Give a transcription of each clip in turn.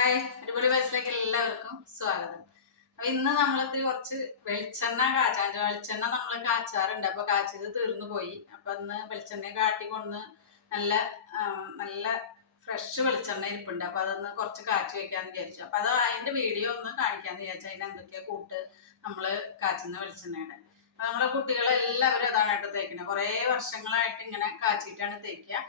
Hi, അടിപൊളി വയസ്സിലേക്ക് എല്ലാവർക്കും സ്വാഗതം. അപ്പൊ ഇന്ന് നമ്മളിത്തിരി കുറച്ച് വെളിച്ചെണ്ണ കാച്ചാൻ വെളിച്ചെണ്ണ നമ്മൾ കാച്ചാറുണ്ട്. അപ്പൊ കാച്ചത് തീർന്നു പോയി. അപ്പൊ ഇന്ന് വെളിച്ചെണ്ണ കാട്ടിക്കൊന്ന് നല്ല നല്ല ഫ്രഷ് വെളിച്ചെണ്ണ ഇരിപ്പുണ്ട്. അപ്പൊ അതൊന്ന് കുറച്ച് കാച്ചി വെക്കാന്ന് വിചാരിച്ചു. അപ്പൊ അത് അതിന്റെ വീഡിയോ ഒന്ന് കാണിക്കാന്ന് വിചാരിച്ചു. അതിന് എന്തൊക്കെയാ കൂട്ട് നമ്മള് കാച്ചുന്ന വെളിച്ചെണ്ണയുടെ. അപ്പൊ നമ്മളെ കുട്ടികളെല്ലാവരും അതാണ് കേട്ടോ തേക്കുന്നത്. കുറേ വർഷങ്ങളായിട്ട് ഇങ്ങനെ കാച്ചിട്ടാണ് തേക്കുക.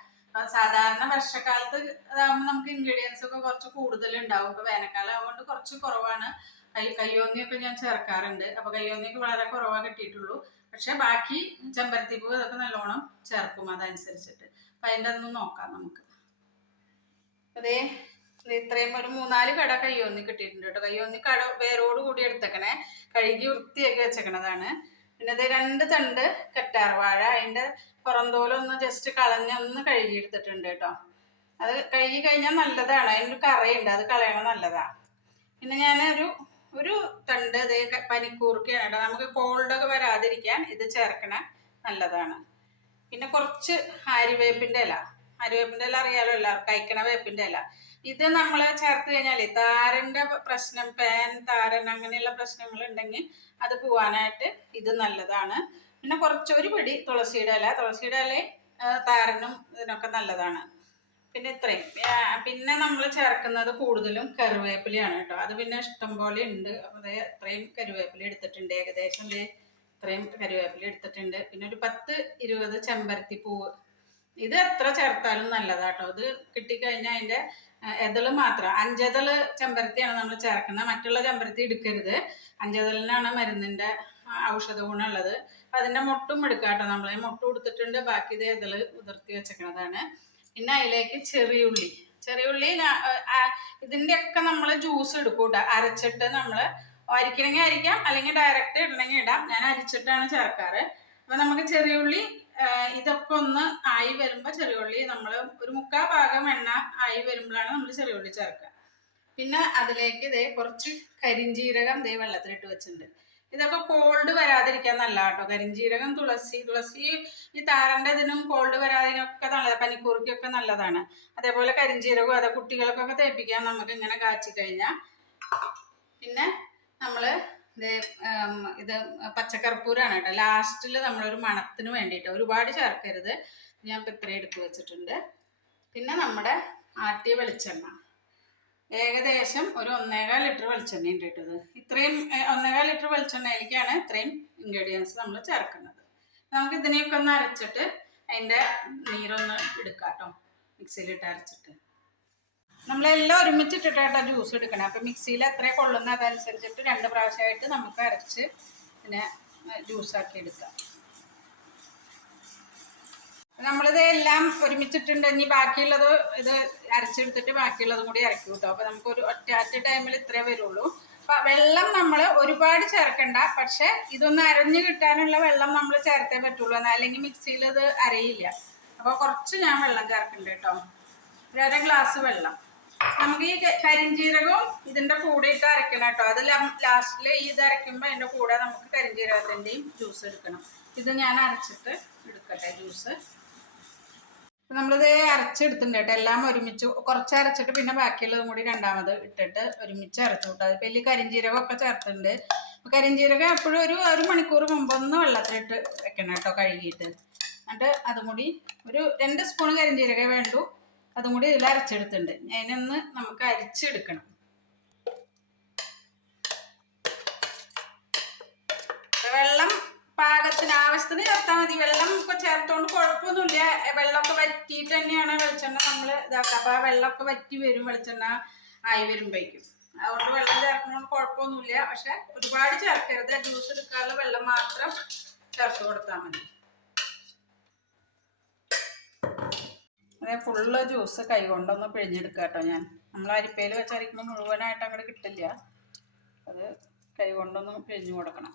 സാധാരണ വർഷക്കാലത്ത് അതാകുമ്പോൾ നമുക്ക് ഇൻഗ്രീഡിയൻസ് ഒക്കെ കുറച്ച് കൂടുതൽ ഉണ്ടാവും. ഇപ്പൊ വേനൽക്കാലം ആവുകൊണ്ട് കുറച്ച് കുറവാണ്. കയ്യോന്നിയൊക്കെ ഞാൻ ചേർക്കാറുണ്ട്. അപ്പൊ കയ്യോന്നിയൊക്കെ വളരെ കുറവാണ് കിട്ടിയിട്ടുള്ളൂ. പക്ഷെ ബാക്കി ചെമ്പരത്തിപ്പൂ ഇതൊക്കെ നല്ലോണം ചേർക്കും അതനുസരിച്ചിട്ട്. അപ്പൊ അതിൻ്റെ ഒന്ന് നോക്കാം നമുക്ക്. അതേ ഇത്രയും ഒരു 3-4 കട കയ്യോന്നി കിട്ടിയിട്ടുണ്ട് കേട്ടോ. കയ്യോന്നി കട വേരോട് കൂടി എടുത്തേക്കണേ, കഴുകി വൃത്തിയൊക്കെ വെച്ചേക്കണതാണ്. പിന്നെ അത് 2 തണ്ട് കറ്റാർവാഴ, അതിൻ്റെ പുറന്തോലൊന്ന് ജസ്റ്റ് കളഞ്ഞൊന്ന് കഴുകി എടുത്തിട്ടുണ്ട് കേട്ടോ. അത് കഴുകി കഴിഞ്ഞാൽ നല്ലതാണ്, അതിനൊരു കറയുണ്ട്, അത് കളയണം നല്ലതാണ്. പിന്നെ ഞാൻ ഒരു തണ്ട് ഇതേ പനിക്കൂർക്കയാണ് കേട്ടോ. നമുക്ക് കോൾഡൊക്കെ വരാതിരിക്കാൻ ഇത് ചേർക്കണ നല്ലതാണ്. പിന്നെ കുറച്ച് ആര്യവേപ്പിൻ്റെ ഇല അറിയാലോ എല്ലാവർക്കും, കഴിക്കണ വേപ്പിൻ്റെ ഇല. ഇത് നമ്മൾ ചേർത്ത് കഴിഞ്ഞാൽ താരൻ്റെ പ്രശ്നം, താരൻ അങ്ങനെയുള്ള പ്രശ്നങ്ങൾ ഉണ്ടെങ്കിൽ അത് പോവാനായിട്ട് ഇത് നല്ലതാണ്. പിന്നെ ഒരു പിടി തുളസിയുടെ ഇല താരനും ഇതിനൊക്കെ നല്ലതാണ്. പിന്നെ ഇത്രയും. പിന്നെ നമ്മൾ ചേർക്കുന്നത് കൂടുതലും കറിവേപ്പിലയാണ് കേട്ടോ. അത് പിന്നെ ഇഷ്ടം പോലെ ഉണ്ട്. അപ്പോൾ ഇത്രയും കറിവേപ്പില എടുത്തിട്ടുണ്ട്. ഏകദേശം ഇത്രയും കറിവേപ്പില എടുത്തിട്ടുണ്ട്. പിന്നെ ഒരു 10-20 ചെമ്പരത്തി പൂവ്. ഇത് എത്ര ചേർത്താലും നല്ലതാട്ടോ. ഇത് കിട്ടിക്കഴിഞ്ഞാൽ അതിൻ്റെ എതള് മാത്രം 5 എതള് ചെമ്പരത്തിയാണ് നമ്മൾ ചേർക്കുന്നത്. മറ്റുള്ള ചെമ്പരത്തി എടുക്കരുത്. 5 എതളിനാണ് മരുന്നിൻ്റെ ഔഷധ ഗുണമുള്ളത്. അതിൻ്റെ മൊട്ടും എടുക്കാം കേട്ടോ. നമ്മൾ മൊട്ട് കൊടുത്തിട്ടുണ്ട്. ബാക്കി ഇത് എതള് ഉതിർത്തി വെച്ചേക്കണതാണ്. പിന്നെ അതിലേക്ക് ചെറിയുള്ളി ഇതിൻ്റെയൊക്കെ നമ്മൾ ജ്യൂസ് എടുക്കും കേട്ടോ. അരച്ചിട്ട് നമ്മൾ അരിക്കണമെങ്കിൽ അരിക്കാം, അല്ലെങ്കിൽ ഡയറക്റ്റ് ഇടണമെങ്കിൽ ഇടാം. ഞാൻ അരിച്ചിട്ടാണ് ചേർക്കാറ്. അപ്പം നമുക്ക് ചെറിയുള്ളി ഇതൊക്കെ ഒന്ന് ആയി വരുമ്പോൾ ചെറിയുള്ളി നമ്മൾ ഒരു 3/4 ഭാഗം എണ്ണ ആയി വരുമ്പോഴാണ് നമ്മൾ ചെറിയുള്ളി ചേർക്കുക. പിന്നെ അതിലേക്ക് കുറച്ച് കരിഞ്ജീരകം വെള്ളത്തിലിട്ട് വെച്ചിട്ടുണ്ട്. ഇതൊക്കെ കോൾഡ് വരാതിരിക്കാൻ നല്ല കേട്ടോ. കരിഞ്ജീരകം, തുളസി ഈ താരൻ്റെ ഇതിനും കോൾഡ് വരാതിനൊക്കെ നല്ലതാണ്. പനിക്കൂർക്കൊക്കെ നല്ലതാണ്. അതേപോലെ കരിഞ്ജീരകവും അതെ കുട്ടികൾക്കൊക്കെ തേപ്പിക്കാൻ നമുക്ക് ഇങ്ങനെ കാച്ചി കഴിഞ്ഞാൽ. പിന്നെ നമ്മൾ ഇത് പച്ചക്കർപ്പൂരാണ് കേട്ടോ. ലാസ്റ്റിൽ നമ്മളൊരു മണത്തിന് വേണ്ടിയിട്ട്, ഒരുപാട് ചേർക്കരുത്. ഞാൻ ഇപ്പം ഇത്രയും എടുത്ത് വെച്ചിട്ടുണ്ട്. പിന്നെ നമ്മുടെ ആട്ടിയ വെളിച്ചെണ്ണ ഏകദേശം ഒരു 1.25 ലിറ്റർ വെളിച്ചെണ്ണ ഉണ്ട് കേട്ടത്. ഇത്രയും 1.25 ലിറ്റർ വെളിച്ചെണ്ണയിലേക്കാണ് ഇത്രയും ഇൻഗ്രീഡിയൻസ് നമ്മൾ ചേർക്കുന്നത്. നമുക്ക് ഇതിനെയൊക്കെ ഒന്ന് അരച്ചിട്ട് അതിൻ്റെ നീരൊന്ന് എടുക്കാം കേട്ടോ. മിക്സിയിലിട്ട് അരച്ചിട്ട് നമ്മളെല്ലാം ഒരുമിച്ചിട്ടിട്ടാട്ടോ ജ്യൂസ് എടുക്കണം. അപ്പം മിക്സിയിൽ എത്ര കൊള്ളുന്ന അതനുസരിച്ചിട്ട് 2 പ്രാവശ്യമായിട്ട് നമുക്ക് അരച്ച് പിന്നെ ജ്യൂസാക്കി എടുക്കാം. നമ്മളിത് എല്ലാം ഒരുമിച്ചിട്ടുണ്ട്. ഇനി ബാക്കിയുള്ളത് ഇത് അരച്ചെടുത്തിട്ട് ബാക്കിയുള്ളതും കൂടി ഇറക്കി കിട്ടും. അപ്പോൾ നമുക്ക് ഒറ്റ ടൈമിൽ ഇത്രേ വരുള്ളൂ. അപ്പം വെള്ളം നമ്മൾ ഒരുപാട് ചേർക്കണ്ട. പക്ഷെ ഇതൊന്ന് അരഞ്ഞ് കിട്ടാനുള്ള വെള്ളം നമ്മൾ ചേർത്തേ പറ്റുള്ളൂ. അല്ലെങ്കിൽ മിക്സിയിൽ ഇത് അരയില്ല. അപ്പോൾ കുറച്ച് ഞാൻ വെള്ളം ചേർക്കുന്നുണ്ട് കേട്ടോ. 1 ഗ്ലാസ് വെള്ളം. നമുക്ക് ഈ കരിഞ്ജീരകവും ഇതിൻ്റെ കൂടെ ഇട്ട് അരക്കണം കേട്ടോ. അത് ലാസ്റ്റിൽ ഇത് അരയ്ക്കുമ്പോൾ അതിൻ്റെ കൂടെ നമുക്ക് കരിഞ്ജീരകത്തിൻ്റെയും ജ്യൂസ് എടുക്കണം. ഇത് ഞാൻ അരച്ചിട്ട് എടുക്കട്ടെ ജ്യൂസ്. നമ്മളിത് അരച്ചെടുത്തിട്ടുണ്ട് കേട്ടോ. എല്ലാം ഒരുമിച്ച് കുറച്ച് അരച്ചിട്ട് പിന്നെ ബാക്കിയുള്ളതും കൂടി രണ്ടാമത് ഇട്ടിട്ട് ഒരുമിച്ച് അരച്ചു വിട്ടു. അതിപ്പോൾ വലിയ കരിഞ്ജീരകമൊക്കെ ചേർത്തിട്ടുണ്ട്. അപ്പോൾ കരിഞ്ജീരകം എപ്പോഴും ഒരു മണിക്കൂർ മുമ്പൊന്ന് വെള്ളത്തിലിട്ട് വെക്കണം കേട്ടോ, കഴുകിയിട്ട്. എന്നിട്ട് അതും കൂടി ഒരു 2 സ്പൂൺ കരിഞ്ജീരകം വേണ്ടു. അതും കൂടി ഇതിൽ അരച്ചെടുത്തിട്ടുണ്ട്. അതിനൊന്ന് നമുക്ക് അരിച്ചെടുക്കണം. വെള്ളം പാകത്തിന് ആവശ്യത്തിന് ചേർത്താൽ മതി. വെള്ളം ഒക്കെ ചേർത്തോണ്ട് കുഴപ്പമൊന്നുമില്ല. വെള്ളമൊക്കെ വറ്റിയിട്ട് തന്നെയാണ് വെളിച്ചെണ്ണ നമ്മൾ ഇതാക്കുക. അപ്പോൾ ആ വെള്ളമൊക്കെ വറ്റി വരും വെളിച്ചെണ്ണ ആയി വരുമ്പോഴേക്കും. അതുകൊണ്ട് വെള്ളം ചേർക്കുന്നതുകൊണ്ട് കുഴപ്പമൊന്നുമില്ല. പക്ഷെ ഒരുപാട് ചേർക്കരുത്. ജ്യൂസ് എടുക്കാനുള്ള വെള്ളം മാത്രം ചേർത്ത് കൊടുത്താൽ മതി. അതേ ഫുള്ള് ജ്യൂസ് കൈ കൊണ്ടൊന്ന് പിഴിഞ്ഞെടുക്കുക കേട്ടോ. നമ്മൾ അരിപ്പയിൽ വെച്ച് അരിക്കുമ്പോൾ മുഴുവനായിട്ട് അങ്ങോട്ട് കിട്ടില്ല. അത് കൈ കൊണ്ടൊന്ന് പിഴിഞ്ഞു കൊടുക്കണം.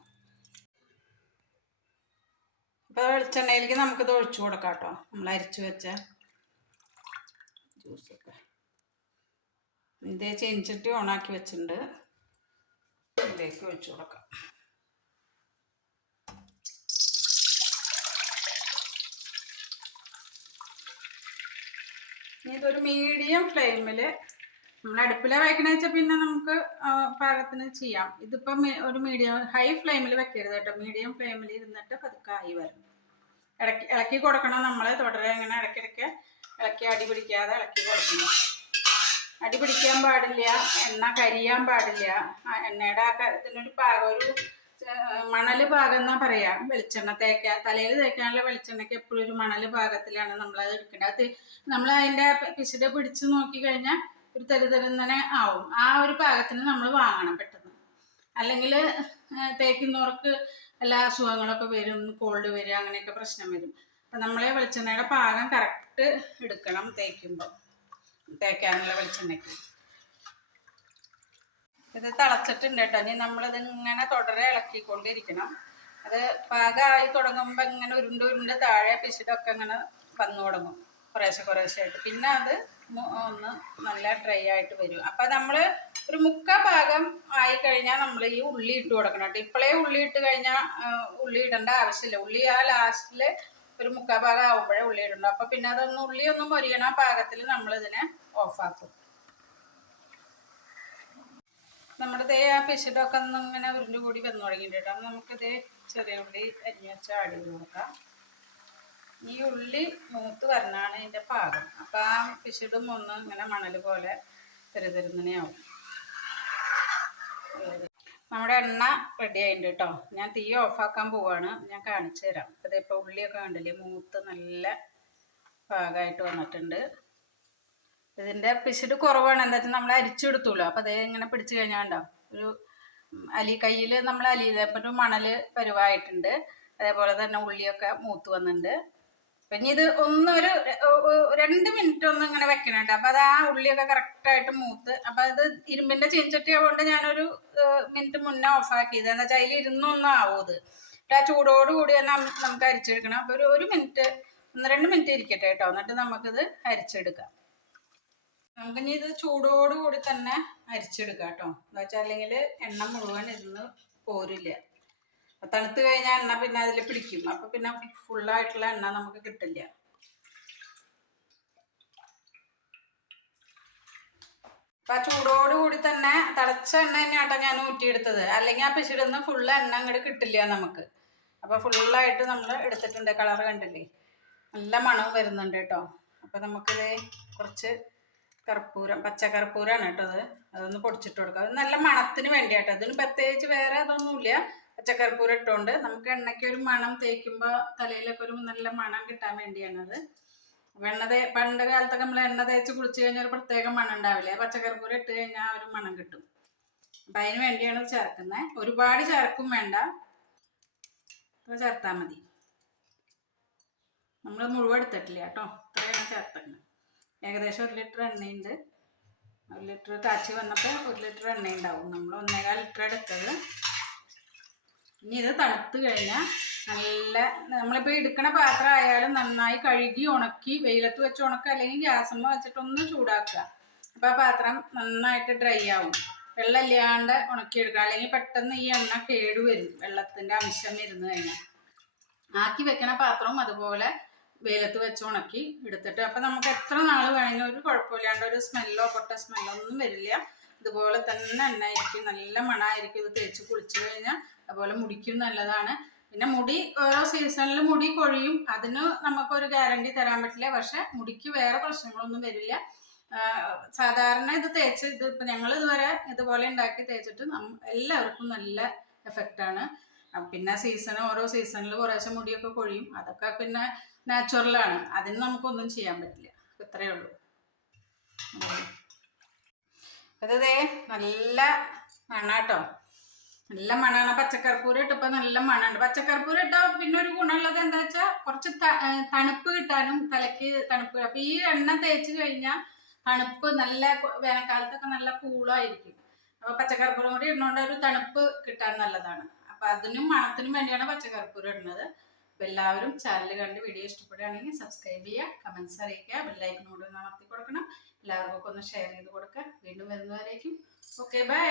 ഇപ്പോൾ വെളിച്ചെണ്ണയിലേക്ക് നമുക്കിത് ഒഴിച്ചു കൊടുക്കാം കേട്ടോ. നമ്മൾ അരിച്ചു വെച്ച ജ്യൂസൊക്കെ ഇതേ ചെഞ്ചട്ടി ഓണാക്കി വെച്ചിട്ടുണ്ട്. ഇതിലേക്ക് ഒഴിച്ചു കൊടുക്കാം. ഇതൊരു മീഡിയം ഫ്ലെയിമിൽ നമ്മൾ അടുപ്പിലെ വയ്ക്കണ വെച്ചാൽ പിന്നെ നമുക്ക് പാകത്തിന് ചെയ്യാം. ഇതിപ്പം ഒരു മീഡിയം ഹൈ ഫ്ലെയിമിൽ വെക്കരുത് കേട്ടോ, മീഡിയം ഫ്ലെയിമിൽ ഇരുന്നിട്ട് പതുക്കെ ആയി വരണം. ഇളക്കി കൊടുക്കണം, നമ്മൾ തുടരെ ഇങ്ങനെ ഇടയ്ക്കിടയ്ക്ക് ഇളക്കി അടി പിടിക്കാതെ ഇളക്കി കൊടുക്കണം. അടി പിടിക്കാൻ പാടില്ല, എണ്ണ കരിയാൻ പാടില്ല. എണ്ണയുടെ ഇതിനൊരു പാകം, ഒരു മണൽ പാകം എന്നാ പറയാം. വെളിച്ചെണ്ണ തലയിൽ തേക്കാനുള്ള വെളിച്ചെണ്ണയ്ക്ക് എപ്പോഴും ഒരു മണൽ പാകത്തിലാണ് നമ്മളത് എടുക്കേണ്ടത്. അത് നമ്മൾ അതിൻ്റെ പിശുടെ പിടിച്ച് നോക്കി കഴിഞ്ഞാൽ ഒരു തരുതരുന്നനെ ആവും. ആ ഒരു പാകത്തിന് നമ്മൾ വാങ്ങണം പെട്ടെന്ന്. അല്ലെങ്കിൽ തേക്കുന്നവർക്ക് എല്ലാ അസുഖങ്ങളൊക്കെ വരും, കോൾഡ് വരും, അങ്ങനെയൊക്കെ പ്രശ്നം വരും. അപ്പം നമ്മൾ വെളിച്ചെണ്ണയുടെ പാകം കറക്റ്റ് എടുക്കണം തേക്കുമ്പോൾ, തേക്കാനുള്ള വെളിച്ചെണ്ണയ്ക്ക്. ഇത് തിളച്ചിട്ടുണ്ട് കേട്ടോ. ഇനി നമ്മളിത് ഇങ്ങനെ തുടരെ ഇളക്കിക്കൊണ്ടിരിക്കണം. അത് പാകമായി തുടങ്ങുമ്പോൾ ഇങ്ങനെ ഉരുണ്ട് താഴെ പിശുടൊക്കെ ഇങ്ങനെ വന്നു തുടങ്ങും കുറേശ്ശെ ആയിട്ട്. പിന്നെ അത് ഒന്ന് നല്ല ഡ്രൈ ആയിട്ട് വരും. അപ്പം നമ്മൾ ഒരു മുക്കാൽ ഭാഗം ആയിക്കഴിഞ്ഞാൽ നമ്മൾ ഈ ഉള്ളി ഇട്ട് കൊടുക്കണം കേട്ടോ. ഇപ്പോഴേ ഉള്ളി ഇട്ട് കഴിഞ്ഞാൽ ഉള്ളി ഇടേണ്ട ആവശ്യമില്ല. ഉള്ളി ആ ലാസ്റ്റിൽ ഒരു മുക്കാൽ ഭാഗം ആകുമ്പോഴേ ഉള്ളി ഇടണ്ടോ. അപ്പം പിന്നെ അതൊന്ന് ഉള്ളിയൊന്നും പൊരിയണ പാകത്തിൽ നമ്മളിതിനെ ഓഫാക്കും. നമ്മുടെ ദേ ആ പിശുടൊക്കെ ഒന്ന് ഇങ്ങനെ ഉരുണ്ട് കൂടി വന്നു തുടങ്ങിയിട്ട് നമുക്കിത് ചെറിയ ഉള്ളി അരിഞ്ഞ് വെച്ച് ആഡ് ചെയ്ത് കൊടുക്കാം. ഈ ഉള്ളി മൂത്ത് വരണാണ് ഇതിൻ്റെ പാകം. അപ്പം ആ പിശുടും ഒന്ന് ഇങ്ങനെ മണൽ പോലെ തെരുതെരുന്നനെയാവും. നമ്മുടെ എണ്ണ റെഡി ആയിട്ടുണ്ട് കേട്ടോ. ഞാൻ തീ ഓഫാക്കാൻ പോവാണ്, ഞാൻ കാണിച്ചു തരാം. ഇതിപ്പോൾ ഉള്ളിയൊക്കെ കണ്ടില്ലേ, മൂത്ത് നല്ല പാകമായിട്ട് വന്നിട്ടുണ്ട്. ഇതിൻ്റെ പിശുട് കുറവാണ്, എന്താ വെച്ചാൽ നമ്മൾ അരിച്ചെടുത്തുള്ളൂ. അപ്പോൾ അതേ ഇങ്ങനെ പിടിച്ചു കഴിഞ്ഞാൽ ഉണ്ടാവും ഒരു കയ്യിൽ നമ്മൾ അലിയിലപ്പോൾ ഒരു മണൽ പരുവായിട്ടുണ്ട്. അതേപോലെ തന്നെ ഉള്ളിയൊക്കെ മൂത്ത് വന്നിട്ടുണ്ട്. പിന്നെ ഇത് ഒന്നൊരു 2 മിനിറ്റ് ഒന്ന് ഇങ്ങനെ വെക്കണം കേട്ടോ. അപ്പോൾ അത് ആ ഉള്ളിയൊക്കെ കറക്റ്റായിട്ട് മൂത്ത്. അപ്പോൾ അത് ഇരുമ്പിൻ്റെ ചീൻചട്ടി ആവുകൊണ്ട് ഞാനൊരു മിനിറ്റ് മുന്നേ ഓഫാക്കിയത്. എന്താ വെച്ചാൽ അതിൽ ഇരുന്നൊന്നും ആവും. ഇത് ആ ചൂടോടുകൂടി തന്നെ നമുക്ക് അരിച്ചെടുക്കണം. അപ്പോൾ ഒരു മിനിറ്റ് 1-2 മിനിറ്റ് ഇരിക്കട്ടെ കേട്ടോ. എന്നിട്ട് നമുക്കിത് അരിച്ചെടുക്കാം. നമുക്കിനി ഇത് ചൂടോടുകൂടി തന്നെ അരിച്ചെടുക്കാം കേട്ടോ. എന്താ വെച്ചാൽ അല്ലെങ്കിൽ എണ്ണ മുഴുവൻ ഇരുന്ന് പോരില്ല. തണുത്ത് കഴിഞ്ഞാൽ എണ്ണ പിന്നെ അതിൽ പിടിക്കും. അപ്പം പിന്നെ ഫുള്ളായിട്ടുള്ള എണ്ണ നമുക്ക് കിട്ടില്ല. അപ്പം ആ ചൂടോടുകൂടി തന്നെ തിളച്ച എണ്ണ തന്നെയാട്ടോ ഞാൻ ഊറ്റിയെടുത്തത്. അല്ലെങ്കിൽ ആ പിശുടുന്ന് ഫുള്ള് എണ്ണ അങ്ങോട്ട് കിട്ടില്ല നമുക്ക്. അപ്പോൾ ഫുള്ളായിട്ട് നമ്മൾ എടുത്തിട്ടുണ്ട്. കളർ കണ്ടില്ലേ, നല്ല മണം വരുന്നുണ്ട് കേട്ടോ. അപ്പം നമുക്കിത് കുറച്ച് കർപ്പൂരം, പച്ചക്കർപ്പൂരമാണ് കേട്ടോ. അതൊന്ന് പൊടിച്ചിട്ട് കൊടുക്കുക. അത് നല്ല മണത്തിന് വേണ്ടിയാട്ടോ. അതിന് പ്രത്യേകിച്ച് വേറെ അതൊന്നുമില്ല. പച്ചക്കർപ്പൂരം ഇട്ടുകൊണ്ട് നമുക്ക് എണ്ണയ്ക്ക് ഒരു മണം, തേക്കുമ്പോൾ തലയിലൊക്കെ ഒരു നല്ല മണം കിട്ടാൻ വേണ്ടിയാണത്. പണ്ട് കാലത്തൊക്കെ നമ്മൾ എണ്ണ തേച്ച് കുളിച്ച് കഴിഞ്ഞാൽ ഒരു പ്രത്യേക മണം ഉണ്ടാവില്ലേ. പച്ചക്കർപ്പൂരം ഇട്ട് കഴിഞ്ഞാൽ ഒരു മണം കിട്ടും. അപ്പം അതിന് വേണ്ടിയാണ് ചേർക്കുന്നത്. ഒരുപാട് ചേർക്കും വേണ്ട, ഇത്ര ചേർത്താൽ മതി. നമ്മൾ മുഴുവൻ എടുത്തിട്ടില്ല കേട്ടോ, ഇത്രയാണ് ചേർത്തേക്കുന്നത്. ഏകദേശം 1 ലിറ്റർ എണ്ണയുണ്ട്. 1 ലിറ്റർ കാച്ചി വന്നപ്പോൾ 1 ലിറ്റർ എണ്ണ ഉണ്ടാവും. നമ്മൾ 1.25 ലിറ്റർ എടുത്തത്. ഇനി ഇത് തണുത്ത് കഴിഞ്ഞാൽ നല്ല, നമ്മളിപ്പോൾ എടുക്കണ പാത്രം ആയാലും നന്നായി കഴുകി ഉണക്കി വെയിലത്ത് വെച്ച് ഉണക്കുക, അല്ലെങ്കിൽ ഗ്യാസമ്മ വെച്ചിട്ടൊന്ന് ചൂടാക്കുക. അപ്പോൾ ആ പാത്രം നന്നായിട്ട് ഡ്രൈ ആവും. വെള്ളം ഇല്ലാണ്ട് ഉണക്കിയെടുക്കുക, അല്ലെങ്കിൽ പെട്ടെന്ന് ഈ എണ്ണ കേടുവരും, വെള്ളത്തിൻ്റെ അംശം ഇരുന്ന് കഴിഞ്ഞാൽ. ആക്കി വെക്കണ പാത്രവും അതുപോലെ വെയിലത്ത് വെച്ച് ഉണക്കി എടുത്തിട്ട്, അപ്പം നമുക്ക് എത്ര നാൾ വേണമെങ്കിലും ഒരു കുഴപ്പമില്ലാണ്ട് ഒരു സ്മെല്ലോ പൊട്ട സ്മെല്ലോ ഒന്നും വരില്ല. ഇതുപോലെ തന്നെ എണ്ണയായിരിക്കും, നല്ല മണമായിരിക്കും. ഇത് തേച്ച് കുളിച്ച് കഴിഞ്ഞാൽ അതുപോലെ മുടിക്കും നല്ലതാണ്. പിന്നെ മുടി ഓരോ സീസണിൽ മുടി കൊഴിയും, അതിന് നമുക്കൊരു ഗ്യാരണ്ടി തരാൻ പറ്റില്ല. പക്ഷെ മുടിക്ക് വേറെ പ്രശ്നങ്ങളൊന്നും വരില്ല. സാധാരണ ഇത് തേച്ച് ഇപ്പം ഞങ്ങൾ ഇതുവരെ ഇതുപോലെ ഉണ്ടാക്കി തേച്ചിട്ട് എല്ലാവർക്കും നല്ല എഫക്റ്റാണ്. പിന്നെ ഓരോ സീസണിൽ കുറേശ്ശെ മുടിയൊക്കെ കൊഴിയും, അതൊക്കെ പിന്നെ നാച്ചുറലാണ്, അതിന് നമുക്കൊന്നും ചെയ്യാൻ പറ്റില്ല. ഇത്രയേ ഉള്ളൂ. അതേ നല്ല മണാട്ടോ, നല്ല മണമാണ്. പച്ചക്കർപ്പൂരം ഇട്ടപ്പോൾ നല്ല മണമുണ്ട്. പച്ചക്കർപ്പൂരം ഇട്ടാൽ പിന്നെ ഒരു ഗുണമുള്ളത് എന്താ വെച്ചാൽ കുറച്ച് തണുപ്പ് കിട്ടാനും തലയ്ക്ക് തണുപ്പ്. അപ്പം ഈ എണ്ണ തേച്ച് കഴിഞ്ഞാൽ തണുപ്പ്, നല്ല വേനൽക്കാലത്തൊക്കെ നല്ല കൂളായിരിക്കും. അപ്പോൾ പച്ചക്കർപ്പൂരം കൂടി ഇടുന്നതുകൊണ്ട് ഒരു തണുപ്പ് കിട്ടാൻ നല്ലതാണ്. അപ്പം അതിനും മണത്തിനും വേണ്ടിയാണ് പച്ചക്കർപ്പൂരം ഇടുന്നത്. അപ്പോൾ എല്ലാവരും ചാനൽ കണ്ട് വീഡിയോ ഇഷ്ടപ്പെടുകയാണെങ്കിൽ സബ്സ്ക്രൈബ് ചെയ്യുക, കമൻസ് അറിയിക്കുക, ബെല്ലൈക്കനോട് അമർത്തി കൊടുക്കണം. എല്ലാവർക്കും ഒന്ന് ഷെയർ ചെയ്ത് കൊടുക്കുക. വീണ്ടും വരുന്നവരേക്കും ഓക്കെ, ബൈ.